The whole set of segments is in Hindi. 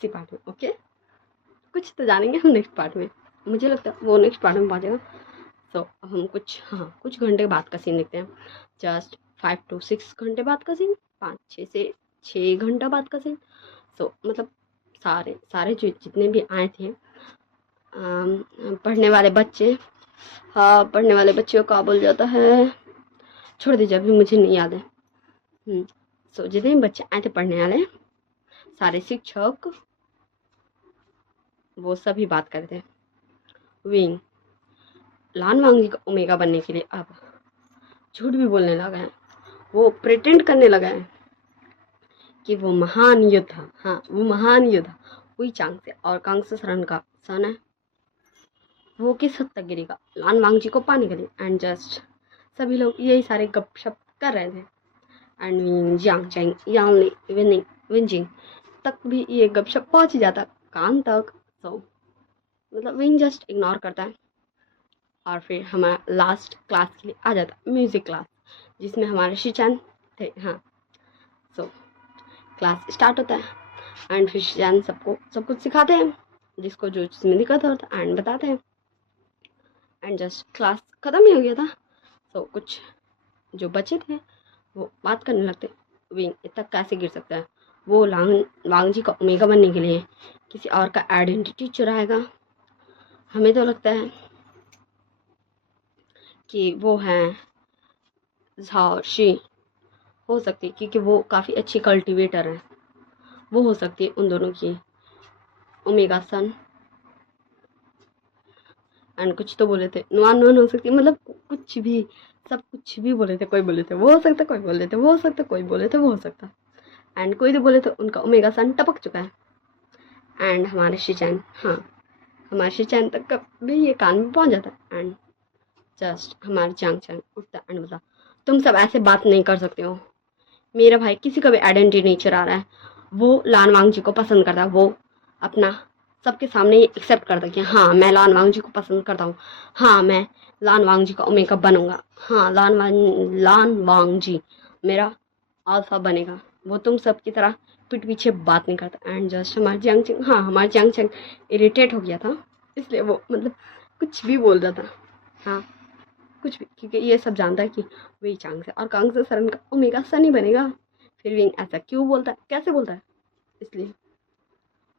इसी पार्ट में। ओके, कुछ तो जानेंगे हम नेक्स्ट पार्ट में, मुझे लगता है वो नेक्स्ट पार्ट में पहुँचेगा। सो हम कुछ घंटे बाद का सीन देखते हैं, जस्ट 5 to 6 घंटे बाद का सीन, 5-6 से 6 घंटा बाद का सीन। सो मतलब सारे जितने भी आए थे पढ़ने वाले बच्चे, हाँ पढ़ने वाले बच्चों का बोल जाता है, छोड़ दीजिए अभी मुझे नहीं याद है। सो जितने भी बच्चे आए थे पढ़ने वाले, सारे शिक्षक, वो सभी बात करते हैं। विंग लान वांग जी का ओमेगा बनने के लिए अब झूठ भी बोलने लगा है, वो प्रिटेंड करने लगा है कि वो महान योद्धा, हाँ वो महान योद्धा हुई चांग से और कांग से शरण का सन है, वो किस हद तक गिरेगा लान वांग जी को पाने के लिए। एंड जस्ट सभी लोग यही सारे गपशप कर रहे थे। एंड विंग जियांग चैंग यांगली विनिंग विंजिंग तक भी ये गपशप पहुंच जाता कान तक। सो मतलब विंग जस्ट इग्नोर करता है और फिर हमारा लास्ट क्लास के लिए आ जाता, म्यूज़िक क्लास, जिसमें हमारे शिचैन थे। हाँ सो क्लास स्टार्ट होता है एंड फिर शिचैन सबको सब कुछ सिखाते हैं, जिसको जो जिसमें दिक्कत होता है एंड बताते हैं। एंड जस्ट क्लास ख़त्म ही हो गया था। सो कुछ जो बचे थे वो बात करने लगते, विंग इतना कैसे गिर सकता है, वो वांग जी का ओमेगा बनने के लिए किसी और का आइडेंटिटी चुराएगा। हमें तो लगता है कि वो हैं झाओ शी, हो सकती है क्योंकि वो काफ़ी अच्छी कल्टीवेटर है, वो हो सकती है उन दोनों की ओमेगा सन। एंड कुछ तो बोले थे नुआन नुआन हो सकती है, मतलब कुछ भी, सब कुछ भी बोले थे, कोई बोले थे वो हो सकता, कोई बोले थे वो हो सकता, कोई बोले थे वो हो सकता, एंड कोई तो बोले थे उनका ओमेगा सन टपक चुका है। एंड हमारे शिचैन, हाँ हमारे शिचैन तक का भी ये कान में पहुंच जाता है। एंड जस्ट हमारे चांग चांग उठता एंड बोला, तुम सब ऐसे बात नहीं कर सकते हो, मेरा भाई किसी का भी आइडेंटिटी नहीं चुरा रहा है, वो लान वांग जी को पसंद करता है, वो अपना सबके सामने ये एक्सेप्ट करता है कि हाँ मैं लान वांग जी को पसंद करता हूँ, हाँ मैं लान वांग जी का ओमेगा बनूंगा, हाँ लान वांग जी मेरा अल्फा बनेगा। वो तुम सब की तरह पीठ पीछे बात नहीं करता। एंड जस्ट हमारे जियांग, हाँ हमारे जियांग इरिटेट हो गया था, इसलिए वो मतलब कुछ भी बोल रहा था, हाँ कुछ भी, क्योंकि ये सब जानता है कि वही चांग से और कांग से सरन का ओमेगा सन ही बनेगा। फिर विंग ऐसा क्यों बोलता है, कैसे बोलता है, इसलिए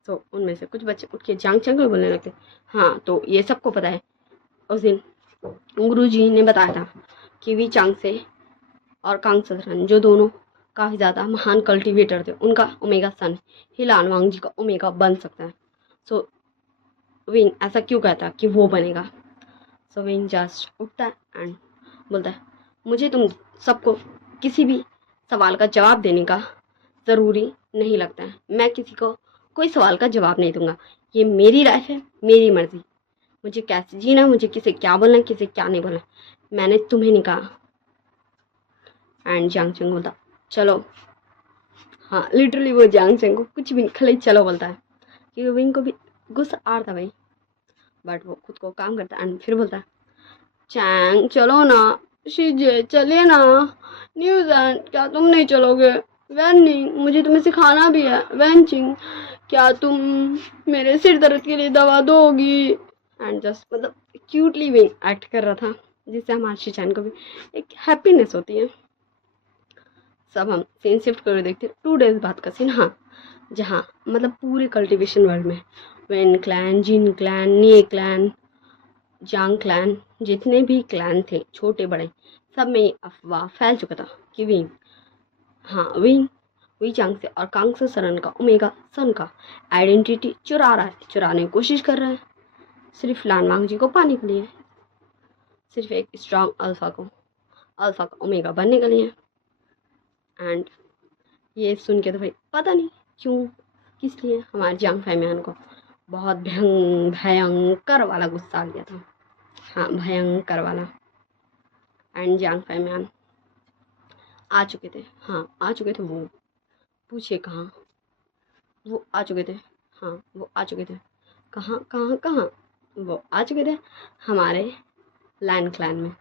तो उनमें से कुछ बच्चे उठ के जांग चंग को बोलने लगते। हाँ तो ये सबको पता है, उस दिन गुरु जी ने बताया था कि वी चांग से और कांग से सरन जो दोनों काफ़ी ज़्यादा महान कल्टीवेटर थे, उनका ओमेगा सन ही लान वांग जी का ओमेगा बन सकता है। सो विंग ऐसा क्यों कहता कि वो बनेगा। सो विंग जस्ट उठता है एंड बोलता है, मुझे तुम सबको किसी भी सवाल का जवाब देने का ज़रूरी नहीं लगता है, मैं किसी को कोई सवाल का जवाब नहीं दूंगा, ये मेरी लाइफ है, मेरी मर्जी, मुझे कैसे जीना, मुझे किसे क्या बोलना है किसे क्या नहीं बोलना, मैंने तुम्हें नहीं कहा। एंड जियांग चंग बोलता चलो, हाँ लिटरली वो जियांग चंग को कुछ भी खाली चलो बोलता है, क्योंकि विंग को भी गुस्सा आ रहा था भाई, बट वो खुद को काम करता है एंड फिर बोलता है, चैंग चलो ना, शिजे चलिए ना, न्यूज़ैंड क्या तुम नहीं चलोगे, वैनिंग मुझे तुम्हें सिखाना भी है, वैनचिंग क्या तुम मेरे सिर दर्द के लिए दवा दोगी। एंड जस्ट मतलब क्यूटली भी एक्ट कर रहा था, जिससे हमारे शिचैन को भी एक हैप्पीनेस होती है। सब हम सीन शिफ्ट कर देखते 2 डेज बाद का सीन, हाँ जहाँ मतलब पूरे कल्टीवेशन वर्ल्ड में Wen clan, Jin clan, Nie clan, Jiang clan, जितने भी क्लैन थे छोटे बड़े, सब में ये अफवाह फैल चुका था कि विंग, हाँ विंग वी चांग से और कांग से सरन का ओमेगा सन का आइडेंटिटी चुरा रहा है, चुराने की कोशिश कर रहा है, सिर्फ लान वांग जी को पाने के लिए, सिर्फ एक स्ट्रांग अल्फा का ओमेगा बनने के लिए। एंड ये सुन के तो भाई पता नहीं क्यों किस लिए हमारे जियांग फैमियान को बहुत भयंकर वाला गुस्सा आ गया था, हाँ भयंकर वाला। एंड जियांग फैमियान आ चुके थे, हाँ आ चुके थे, वो पूछिए कहाँ, वो आ चुके थे, हाँ वो आ चुके थे, कहाँ कहाँ कहाँ, वो आ चुके थे हमारे लैन क्लैन में।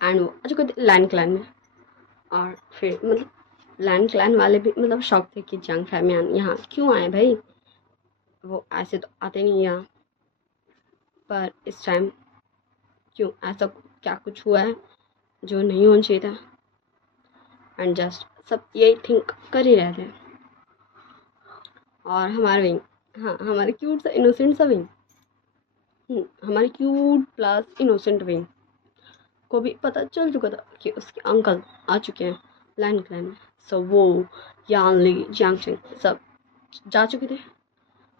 एंड वो आ चुके थे लैन क्लैन में और फिर मतलब लैन क्लैन वाले भी मतलब शौक थे कि जंग फैमियान यहाँ क्यों आए भाई, वो ऐसे तो आते नहीं यहाँ, पर इस टाइम क्यों ऐसा क्या कुछ हुआ है जो नहीं होना चाहिए था। एंड जस्ट सब यही थिंक कर ही रहे थे। और हमारे विंग, हाँ हमारे क्यूट सा इनोसेंट सा विंग, हमारे क्यूट प्लस इनोसेंट विंग को भी पता चल चुका था कि उसके अंकल आ चुके हैं लैंड क्लैन में। सो वो यान ली जियांग चेंग सब जा चुके थे।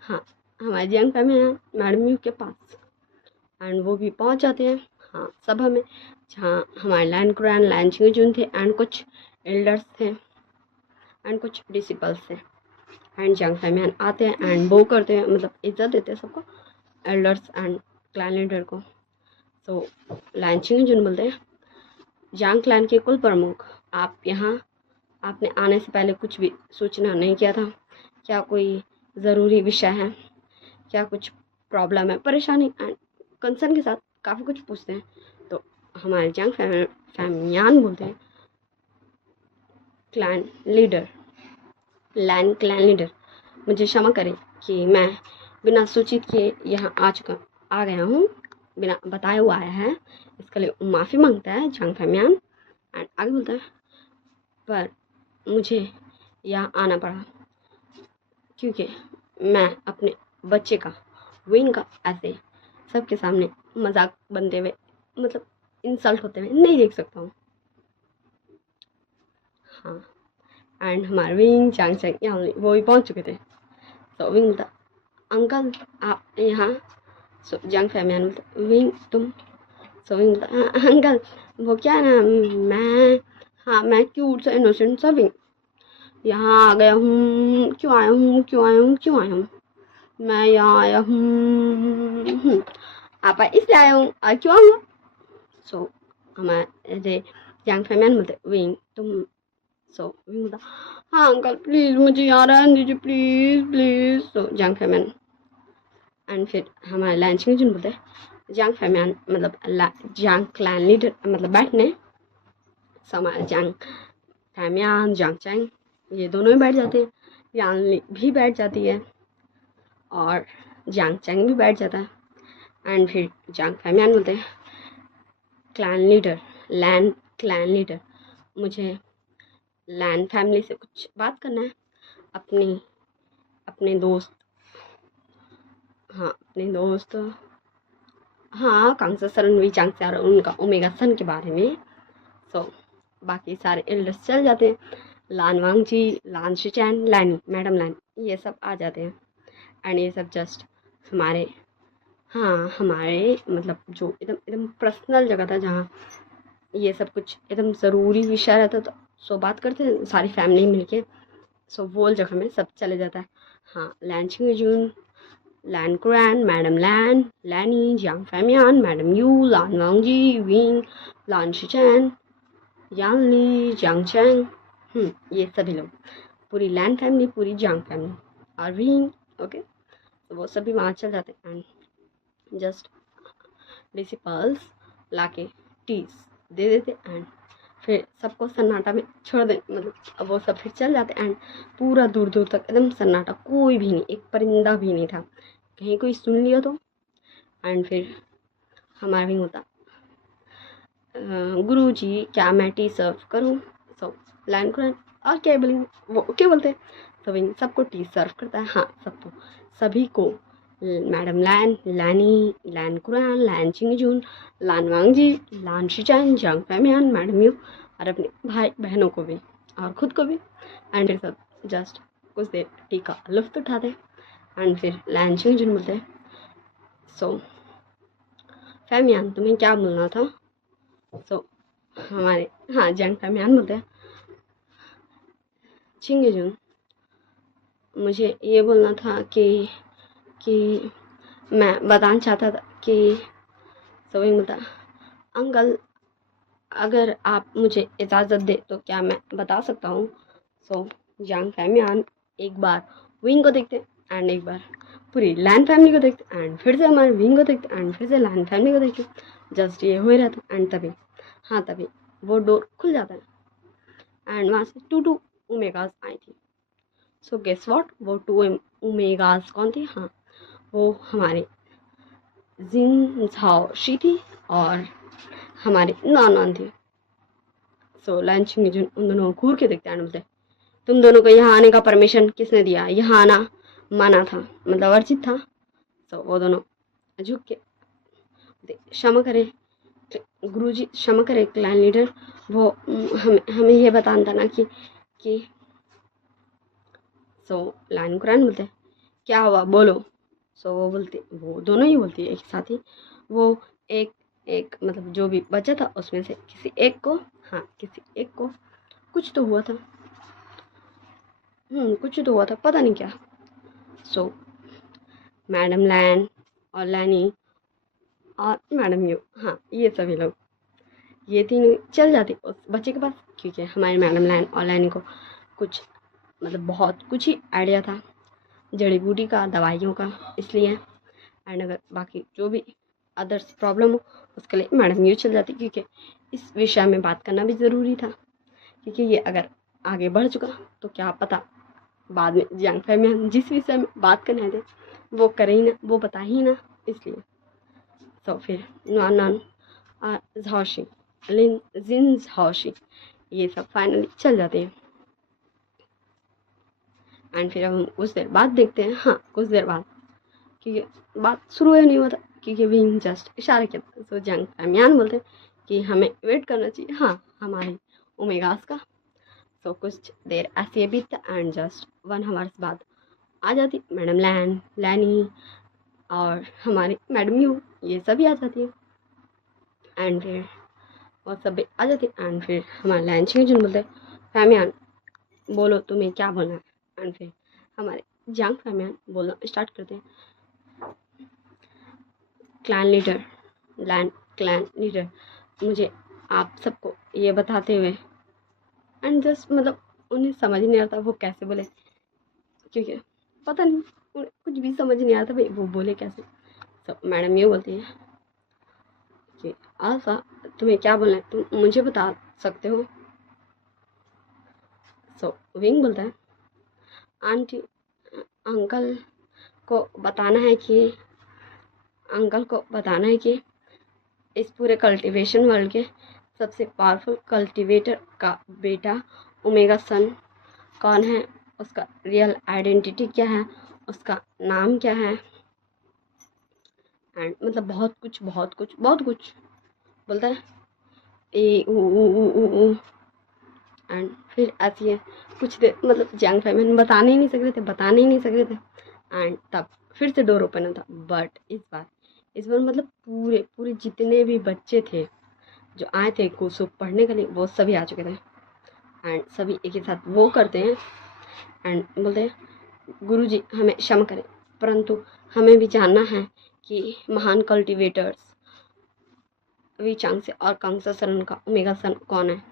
हाँ हमारे जियांग फैमिली है मैडम यू के पास, एंड वो भी पहुंच जाते हैं हाँ सभा में, जहाँ हमारे लैंड क्लैन लैंड चिंगजून थे एंड कुछ एल्डर्स थे एंड कुछ डिसिपल्स थे। एंड जियांग फैमिली आते हैं एंड वो करते हैं मतलब इज्जत देते हैं सबको, एल्डर्स एंड क्लैन लीडर को। तो लैंड चिंगजून बोलते हैं जियांग क्लैन के कुल प्रमुख, आप यहाँ आपने आने से पहले कुछ भी सूचना नहीं किया था, क्या कोई ज़रूरी विषय है, क्या कुछ प्रॉब्लम है, परेशानी एंड कंसर्न के साथ काफ़ी कुछ पूछते हैं। तो हमारे जियांग फैमियान बोलते हैं clan leader, land clan leader मुझे क्षमा करें कि मैं बिना सूचित किए यहाँ आ गया हूँ, बिना बताए हुआ आया है, इसके लिए माफ़ी मांगता है जियांग फैमियान। एंड आगे बोलता है पर मुझे यहाँ आना पड़ा क्योंकि मैं अपने बच्चे का विंग का ऐसे सबके सामने मजाक बनते हुए मतलब इंसल्ट होते हुए नहीं देख सकता हूँ। हाँ एंड हमारे विंग चांग चैंग यहाँ वो भी पहुँच चुके थे। तो विंग बोलता अंकल आप यहाँ, सो जंग फैमियान बोलता विंग तुम, सो विंग बोलता अंकल वो क्या है ना मैं क्यूट सा इनोसेंट सा विंग यहाँ आ गया हूँ, क्यों आया हूँ क्यों आया हूँ क्यों आया हूँ, मैं यहाँ आया हूँ, आप इसलिए आया हूँ और क्यों आऊँगा। सो हमारे जंग फैमियान बोलते विंग तुम, सो विंग बोलता हाँ अंकल प्लीज़ मुझे यहाँ रहने दीजिए प्लीज़ प्लीज़। सो जंग फैमियान एंड फिर हमारे लंच में जिन बोलते जंग फैमियान मतलब जंग क्लैन लीडर मतलब बैठने, सो हमारे जंग फैमियान जंग चैंग ये दोनों ही बैठ जाते हैं, यान ली भी बैठ जाती है और जियांग चैंग भी बैठ जाता है। एंड फिर जियांग फैमियान बोलते हैं क्लैन लीडर लैन क्लैन लीडर मुझे लैन फैमिली से कुछ बात करना है, अपने दोस्त, हाँ अपने दोस्त, हाँ कांगसा सरन वी चांग से उनका ओमेगा सन के बारे में। सो बाकी सारे एल्डर्स चल जाते हैं, लान वांग जी लान शिचैन लैनी मैडम लैन ये सब आ जाते हैं। एंड ये सब जस्ट हमारे, हाँ हमारे मतलब जो एकदम एकदम पर्सनल जगह था जहाँ ये सब कुछ एकदम ज़रूरी विषय रहता था, सो बात करते हैं सारी फैमिली मिलके। सो वो जगह में सब चले जाता है। हाँ लैन चिंगजून लैन क्रान मैडम लैन लैनी Jiang Fengmian madam Yu Lan Wangji विंग Lan Xichen Yanli Jiang Cheng, ये सभी लोग पूरी लैन फैमिली पूरी जियांग फैमिली और विंग ओके। तो वो सभी वहाँ चल जाते हैं एंड जस्ट डिसिपल्स लाके टीज दे देते एंड फिर सबको सन्नाटा में छोड़ दे, मतलब अब वो सब फिर चल जाते एंड पूरा दूर दूर तक एकदम सन्नाटा, कोई भी नहीं, एक परिंदा भी नहीं था, कहीं कोई सुन लिया तो। एंड फिर हमारा भी होता गुरु जी क्या मैं टी सर्व करूँ, सो लैन कुरान और क्या बोलेंगे वो क्या बोलते, तो वही सबको टी सर्व करता है, हाँ सबको सभी को, मैडम लैन लैनी लैन कुरान लैन चिंगजून लान वांगजी लान शिचैन जियांग फैमियान मैडम यू और अपने भाई बहनों को भी और खुद को भी। एंड सब जस्ट कुछ देर टी का लुफ्त उठाते एंड फिर लैन चिंगजून बोलते सो फैमियान तुम्हें क्या बोलना था। सो हमारे, हाँ जियांग फैमियान बोलते हैं चिंगजून मुझे ये बोलना था कि मैं बताना चाहता था कि सभी बोलता अंकल अगर आप मुझे इजाज़त दे तो क्या मैं बता सकता हूँ। सो जियांग फैमियान एक बार विंग को देखते एंड एक बार पूरी लैन फैमिली को देखते एंड फिर से हमारे विंग को देखते एंड फिर से लैन फैमिली को देखते, जस्ट ये हो ही रहता एंड तभी, हाँ तभी वो डोर खुल जाता है एंड वहाँ से टू ओमेगास आई थी। सो गेस व्हाट, वो 2 ओमेगास कौन थी? हाँ, वो हमारे जिन झाओ शी थी और हमारी नॉन थी। सो लंच में जो उन दोनों को घूर के देखते हैं and बोलते तुम दोनों को यहाँ आने का परमिशन किसने दिया? यहाँ आना माना था, मतलब वर्जित था। सो वो दोनों झुक के क्षमा करें गुरुजी, क्षमा करें क्लैन लीडर, वो हमें ये बताना था ना कि सो लाइन कुरान बोलते क्या हुआ बोलो। सो वो बोलती, वो दोनों ही बोलती है एक साथ ही, वो एक एक मतलब जो भी बचा था उसमें से किसी एक को, हाँ किसी एक को कुछ तो हुआ था, कुछ तो हुआ था, पता नहीं क्या। सो मैडम लैन और लैनी और मैडम यू, हाँ ये सभी लोग, ये तीनों चल जाती उस बच्चे के पास, क्योंकि हमारी मैडम लैन और लैनी को कुछ मतलब बहुत कुछ ही आइडिया था जड़ी बूटी का, दवाइयों का, इसलिए। एंड अगर बाकी जो भी अदर्स प्रॉब्लम हो उसके लिए मैडम यू चल जाती, क्योंकि इस विषय में बात करना भी ज़रूरी था, क्योंकि ये अगर आगे बढ़ चुका तो क्या पता बाद में जियांग फैमियान जिस विषय में बात करने आए थे वो करे ही ना, वो बता ही ना, इसलिए। तो फिर नॉन नॉन झाओशी, लिन जिन झाओशी, ये सब फाइनली चल जाते हैं। एंड फिर अब हम कुछ देर बाद देखते हैं, हाँ कुछ देर बाद, क्योंकि बात शुरू ही नहीं हुआ था, क्योंकि विंग जस्ट इशारा किया था। सो जियांग फैमियान बोलते हैं कि हमें वेट करना चाहिए, हाँ हमारी ओमेगास का। सो कुछ देर ऐसे बीतता एंड जस्ट 1 आवर्स बाद आ जाती मैडम लैनी और हमारी मैडम यू, ये सभी आ जाती है। एंड फिर वो सभी आ जाती एंड फिर हमारे लैंच में जिन बोलते फैमियान बोलो तुम्हें क्या बोलना है। एंड फिर हमारे जियांग फैमियान बोलना स्टार्ट करते हैं, क्लैन लीडर क्लैन लीडर, मुझे आप सबको ये बताते हुए, एंड जस्ट मतलब उन्हें समझ नहीं आता वो कैसे बोले, क्योंकि पता नहीं उन्हें कुछ भी समझ नहीं आता भाई वो बोले कैसे। सब मैडम ये बोलती है कि आशा तुम्हें क्या बोलना है, तुम मुझे बता सकते हो। सो विंग बोलता है आंटी अंकल को बताना है कि इस पूरे कल्टीवेशन वर्ल्ड के सबसे पावरफुल कल्टीवेटर का बेटा ओमेगा सन कौन है, उसका रियल आइडेंटिटी क्या है, उसका नाम क्या है, एंड मतलब बहुत कुछ बोलता है ए ऊ। एंड फिर ऐसी है कुछ देर, मतलब जियांग फैमिली बताने ही नहीं सक रहे थे एंड तब फिर से डोर ओपन होता। बट इस बार मतलब पूरे जितने भी बच्चे थे जो आए थे कुसुम पढ़ने के लिए वो सभी आ चुके थे एंड सभी एक ही साथ वो करते हैं एंड बोलते हैं गुरुजी हमें क्षमा करें, परंतु हमें भी जानना है कि महान कल्टीवेटर्स वी चांग से और कांगसा सन का ओमेगा सन कौन है।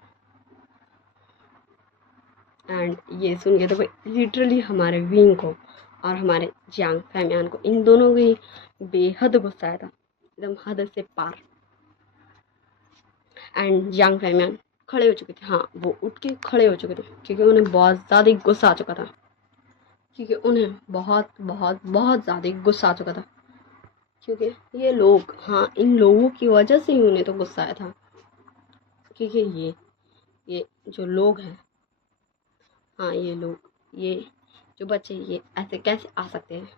एंड ये सुन के तो भाई लिटरली हमारे विंग को और हमारे जियांग फैमियान को, इन दोनों को ही बेहद गुस्सा आया था, एकदम हद से पार। एंड जियांग फैमियान खड़े हो चुके थे, हाँ वो उठ के खड़े हो चुके थे, क्योंकि उन्हें बहुत ज़्यादा गुस्सा आ चुका था, क्योंकि ये लोग, हाँ इन लोगों की वजह से ही उन्हें तो गुस्सा आया था, क्योंकि ये जो लोग हैं, हाँ ये लोग, ये जो बच्चे ये ऐसे कैसे आ सकते हैं।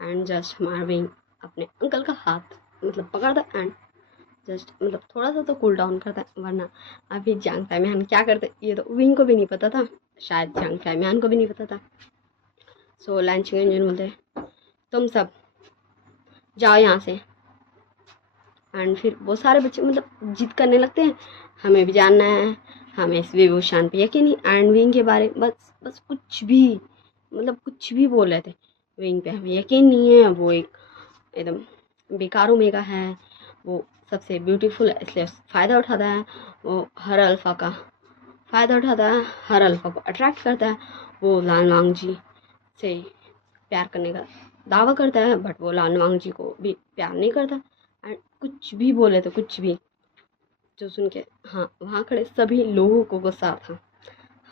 एंड जस्ट हमारा विंग अपने अंकल का हाथ मतलब पकड़ता एंड जस्ट मतलब थोड़ा सा तो कूल डाउन करता है, वरना अभी जियांग फैमियान क्या करते ये तो विंग को भी नहीं पता था, शायद जियांग फैमियान को भी नहीं पता था। सो लंच इंजन बोलते तुम सब जाओ यहाँ से। एंड फिर वो सारे बच्चे मतलब जिद करने लगते हैं, हमें भी जानना है, हमें इस विभूषण पे यकीन नहीं, एंड विंग के बारे में बस कुछ भी मतलब कुछ भी बोल रहे थे, विंग पे हमें यकीन नहीं है, वो एक एकदम बेकार ओमेगा है, वो सबसे ब्यूटीफुल है इसलिए फ़ायदा उठाता है, वो हर अल्फ़ा का फ़ायदा उठाता है, हर अल्फ़ा को अट्रैक्ट करता है, वो लान वांग जी से प्यार करने का दावा करता है, बट वो लान वांग जी को भी प्यार नहीं करता। एंड कुछ भी बोले तो कुछ भी जो सुन के, हाँ वहाँ खड़े सभी लोगों को गुस्सा था,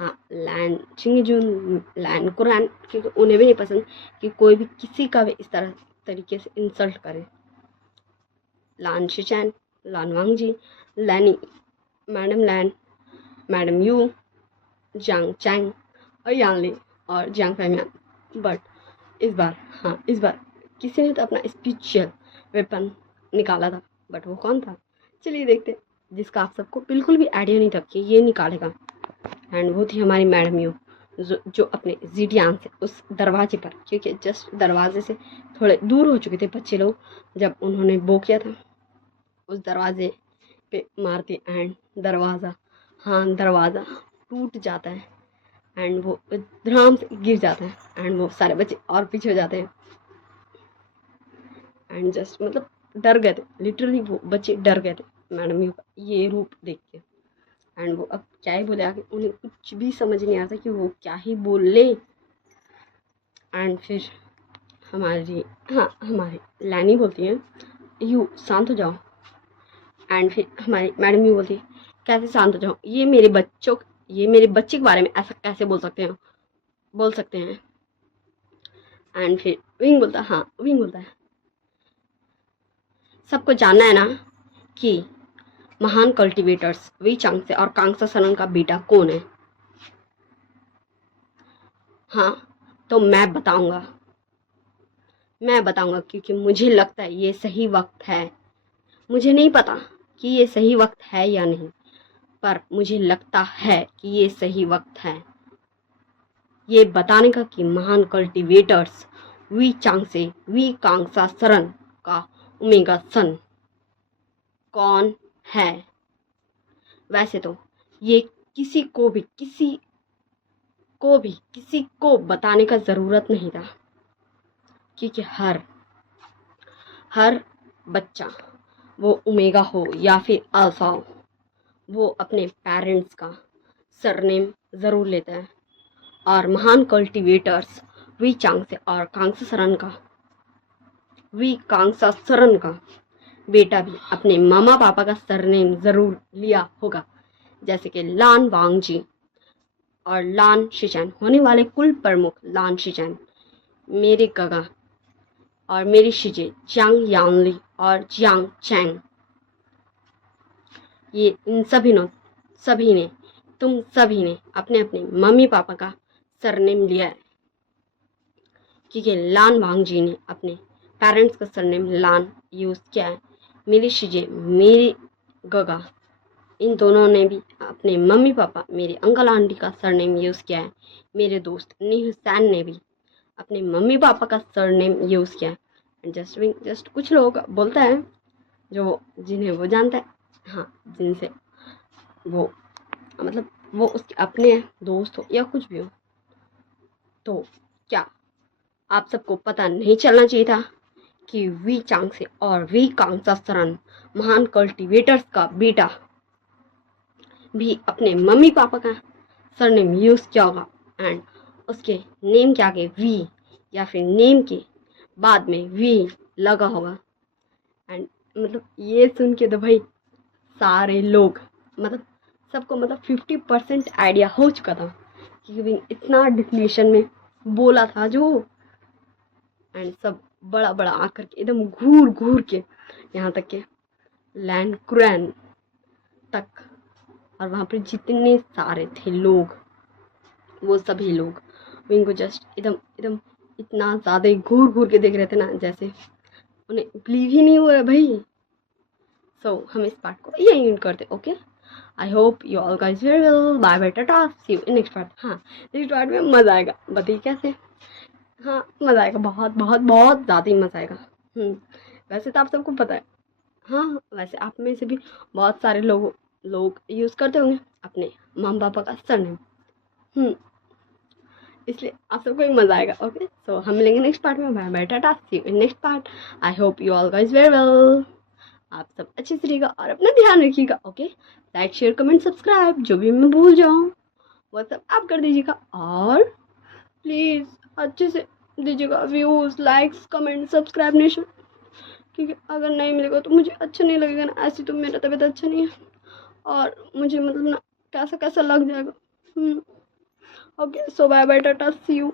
हाँ, लैन चिंगजून, लैन कुरान, क्योंकि उन्हें भी नहीं पसंद कि कोई भी किसी का भी इस तरह तरीके से इंसल्ट करे। लान शिचैन, Lan Wangji, Lanyi, madam Lan, madam Yu, Jiang Cheng और यानली और जियांग फैमियान। बट इस बार, हाँ इस बार किसी ने तो अपना स्पेशल वेपन निकाला था, बट वो कौन था? चलिए देखते हैं, जिसका आप सबको बिल्कुल भी आइडिया नहीं था कि ये निकालेगा। एंड वो थी हमारी मैडम यू, जो अपने जीडियांग से उस दरवाजे पर, क्योंकि जस्ट दरवाजे से थोड़े दूर हो चुके थे बच्चे लोग जब उन्होंने वो किया था, उस दरवाजे पे मारती एंड दरवाज़ा, हाँ दरवाज़ा टूट जाता है एंड वो धड़ाम से गिर जाता है एंड वो सारे बच्चे और पीछे हो जाते हैं एंड जस्ट मतलब डर गए थे, लिटरली वो बच्चे डर गए थे मैडम यू का ये रूप देख के। एंड वो अब क्या ही बोले आगे, उन्हें कुछ भी समझ नहीं आता कि वो क्या ही बोल ले। एंड फिर हमारी, हाँ हमारी लैनी बोलती है यू शांत हो जाओ। एंड फिर हमारी मैडम यू बोलती है कैसे शांत हो जाओ, ये मेरे बच्चे के बारे में ऐसा कैसे बोल सकते हैं। एंड फिर विंग बोलता है सबको जानना है ना कि महान कल्टीवेटर्स वी चांगसे और कांगसा सनन का बेटा कौन है? हाँ तो मैं बताऊंगा क्योंकि मुझे लगता है ये सही वक्त है। मुझे नहीं पता कि ये सही वक्त है या नहीं, पर मुझे लगता है कि ये सही वक्त है ये बताने का कि महान कल्टीवेटर्स वी कांगसा सरन का ओमेगा सन कौन है। वैसे तो ये किसी को बताने का ज़रूरत नहीं था, क्योंकि हर बच्चा, वो ओमेगा हो या फिर अल्फा हो, वो अपने पेरेंट्स का सरनेम ज़रूर लेता है। और महान कल्टीवेटर्स वी कांगसा सरन का बेटा भी अपने मामा पापा का सरनेम ज़रूर लिया होगा, जैसे कि लान वांगजी और लान शिचैन, होने वाले कुल प्रमुख लान शिचैन, मेरे गगा और मेरी शिजे जियांग यानली और जियांग चैंग। ये इन तुम सभी ने अपने अपने मम्मी पापा का सरनेम लिया है, क्योंकि लान वांगजी ने अपने पेरेंट्स का सरनेम लान यूज़ किया है। मेरी शिजे, मेरी गगा, इन दोनों ने भी अपने मम्मी पापा, मेरे अंकल आंटी का सरनेम यूज़ किया है। मेरे दोस्त नी हुसैन ने भी अपने मम्मी पापा का सरनेम यूज़ किया है। जस्ट कुछ लोग बोलता है जिन्हें वो जानता है, हाँ जिनसे वो मतलब वो उसके अपने दोस्त हो या कुछ भी हो। तो क्या आप सबको पता नहीं चलना चाहिए था कि वी चांगसे और वी कांगसा सरन, महान कल्टीवेटर्स का बेटा, भी अपने मम्मी पापा का सरनेम यूज़ किया होगा एंड उसके नेम के आगे वी या फिर नेम के बाद में वी लगा होगा। एंड मतलब ये सुन के तो भाई सारे लोग, मतलब सबको मतलब 50% आइडिया हो चुका था, क्योंकि इतना डिफिनेशन में बोला था जो। एंड सब बड़ा बड़ा आकर के एकदम घूर घूर के यहाँ तक के लैंड कुरैन तक, और वहाँ पर जितने सारे थे लोग, वो सभी लोग विंग को जस्ट एकदम एकदम इतना ज़्यादा घूर घूर के देख रहे थे ना, जैसे उन्हें बिलीव ही नहीं हो रहा भाई। सो हम इस पार्ट को यही एंड करते। Okay, I hope you all guys very well, bye bye tata, see you in next part. हाँ नेक्स्ट पार्ट में मज़ा आएगा, बताइए कैसे। हाँ मज़ा आएगा, बहुत बहुत बहुत ज़्यादा ही मज़ा आएगा। वैसे तो आप सबको पता है, हाँ वैसे आप में से भी बहुत सारे लोग यूज़ करते होंगे अपने मम्मी पापा का सरनेम, इसलिए आप सबको एक मज़ा आएगा। ओके, सो हम मिलेंगे नेक्स्ट पार्ट में, bye bye tata, see you in next part. I hope you all guys very well, आप सब अच्छे से रहिएगा और अपना ध्यान रखिएगा। Okay, like share comment subscribe, जो भी मैं भूल जाऊँ वो सब आप कर दीजिएगा, और प्लीज़ अच्छे से दीजिएगा views, likes, comment, subscribe nation, क्योंकि अगर नहीं मिलेगा तो मुझे अच्छा नहीं लगेगा ना। ऐसी तो मेरा तबीयत अच्छा नहीं है और मुझे मतलब ना कैसा कैसा लग जाएगा। Okay so bye bye tata see you.